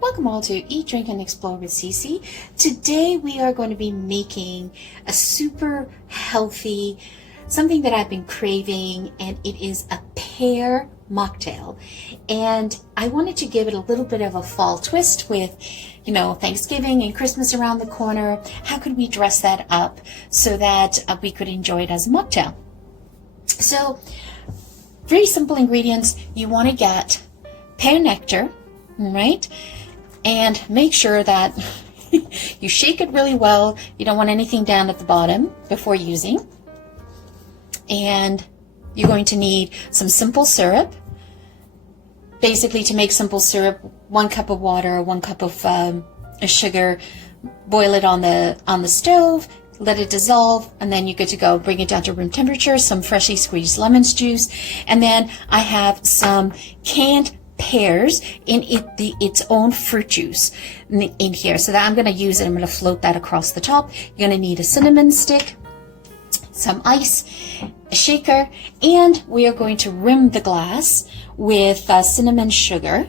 Welcome all to Eat, Drink, and Explore with Cece. Today we are going to be making a super healthy, something that I've been craving, and it is a pear mocktail. And I wanted to give it a little bit of a fall twist with, Thanksgiving and Christmas around the corner. How could we dress that up so that we could enjoy it as a mocktail? So, very simple ingredients. You want to get pear nectar, right? And make sure that you shake it really well. You don't want anything down at the bottom before using. And you're going to need some simple syrup. Basically, to make simple syrup, 1 cup of water, 1 cup of sugar, boil it on the stove, let it dissolve, and then you're good to go. Bring it down to room temperature, some freshly squeezed lemon's juice, and then I have some canned pears in its own fruit juice in here. So that I'm going to use it. I'm going to float that across the top. You're going to need a cinnamon stick, some ice, a shaker, and we are going to rim the glass with cinnamon sugar.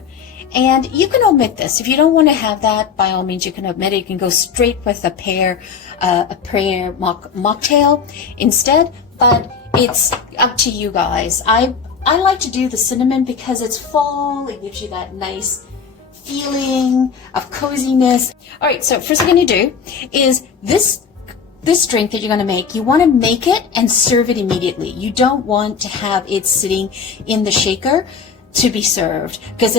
And you can omit this. If you don't want to have that, by all means, you can omit it. You can go straight with a pear mocktail instead, but it's up to you guys. I like to do the cinnamon because it's fall. It gives you that nice feeling of coziness. All right, so first thing you're going to do is this drink that you're going to make, you want to make it and serve it immediately. You don't want to have it sitting in the shaker to be served because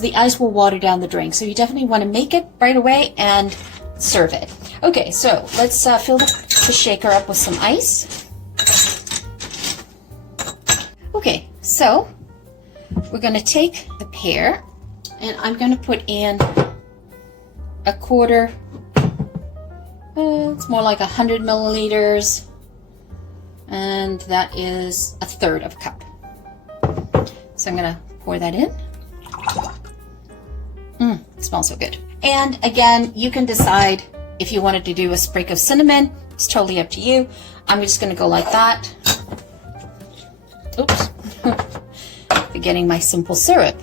the ice will water down the drink. So you definitely want to make it right away and serve it. Okay, so let's fill the shaker up with some ice. Okay, so we're going to take the pear and I'm going to put in a quarter, it's more like 100 milliliters, and that is a third of a cup. So I'm going to pour that in. It smells so good. And again, you can decide if you wanted to do a sprig of cinnamon. It's totally up to you. I'm just going to go like that. Oops. Forgetting my simple syrup.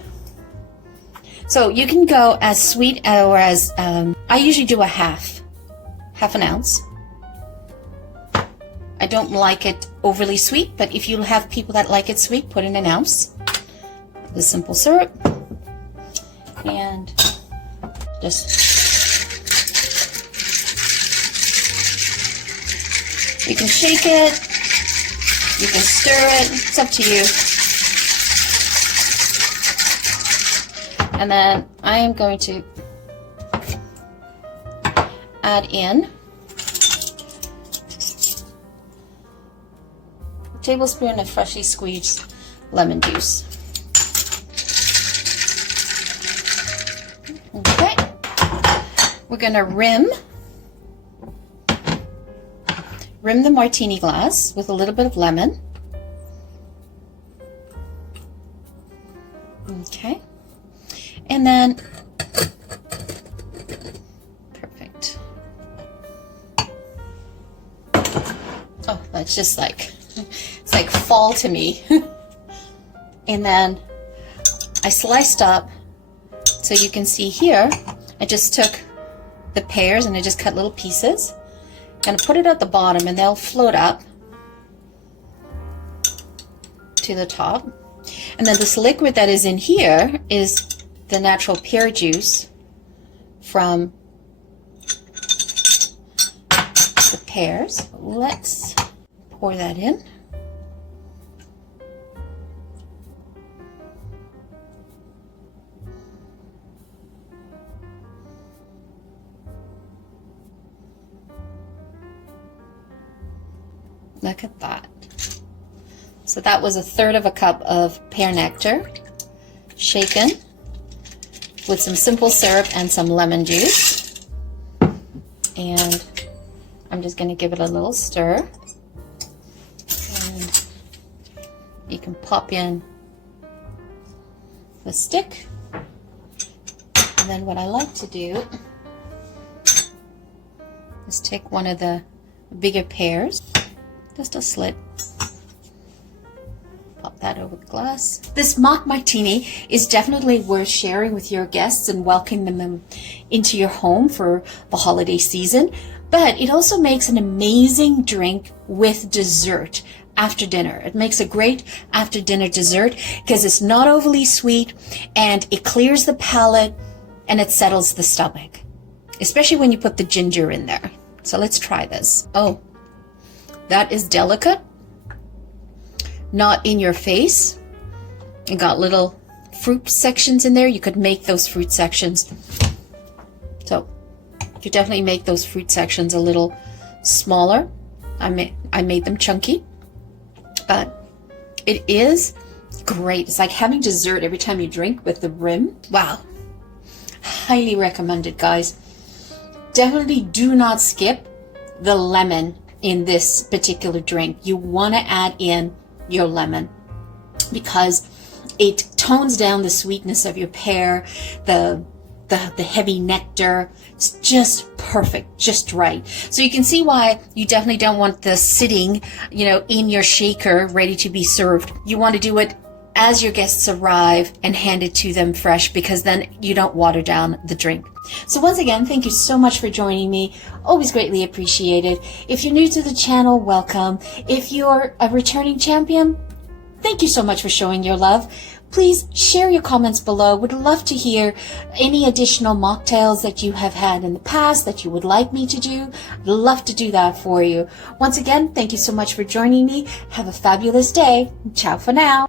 So you can go as sweet or as, I usually do a half an ounce. I don't like it overly sweet, but if you have people that like it sweet, put in an ounce. The simple syrup. And just, you can shake it, you can stir it, it's up to you. And then I am going to add in a tablespoon of freshly squeezed lemon juice. Okay, we're going to rim the martini glass with a little bit of lemon. Okay. And then, perfect. Oh, that's just it's like fall to me. And then I sliced up, so you can see here, I just took the pears and I just cut little pieces. Gonna put it at the bottom and they'll float up to the top. And then this liquid that is in here is the natural pear juice from the pears. Let's pour that in. Look at that. So that was a third of a cup of pear nectar, shaken with some simple syrup and some lemon juice. And I'm just going to give it a little stir. And you can pop in the stick. And then what I like to do is take one of the bigger pears, just a slit, pop that over the glass. glass. This mock martini is definitely worth sharing with your guests and welcoming them into your home for the holiday season. But it also makes an amazing drink with dessert after dinner. It makes a great after dinner dessert because it's not overly sweet and it clears the palate and it settles the stomach, especially when you put the ginger in there. So let's try this. Oh, that is delicate, not in your face. It got little fruit sections in there. You could make those fruit sections. So you definitely make those fruit sections a little smaller. I made them chunky. But it is great. It's like having dessert every time you drink with the rim. Wow. Highly recommended, guys. Definitely do not skip the lemon in this particular drink. You want to add in your lemon because it tones down the sweetness of your pear, the heavy nectar. It's just perfect, just right. So you can see why you definitely don't want this sitting, in your shaker ready to be served. You want to do it as your guests arrive and hand it to them fresh, because then you don't water down the drink. So once again, thank you so much for joining me. Always greatly appreciated. If you're new to the channel, welcome. If you're a returning champion, thank you so much for showing your love. Please share your comments below. Would love to hear any additional mocktails that you have had in the past that you would like me to do. I'd love to do that for you. Once again, thank you so much for joining me. Have a fabulous day. Ciao for now.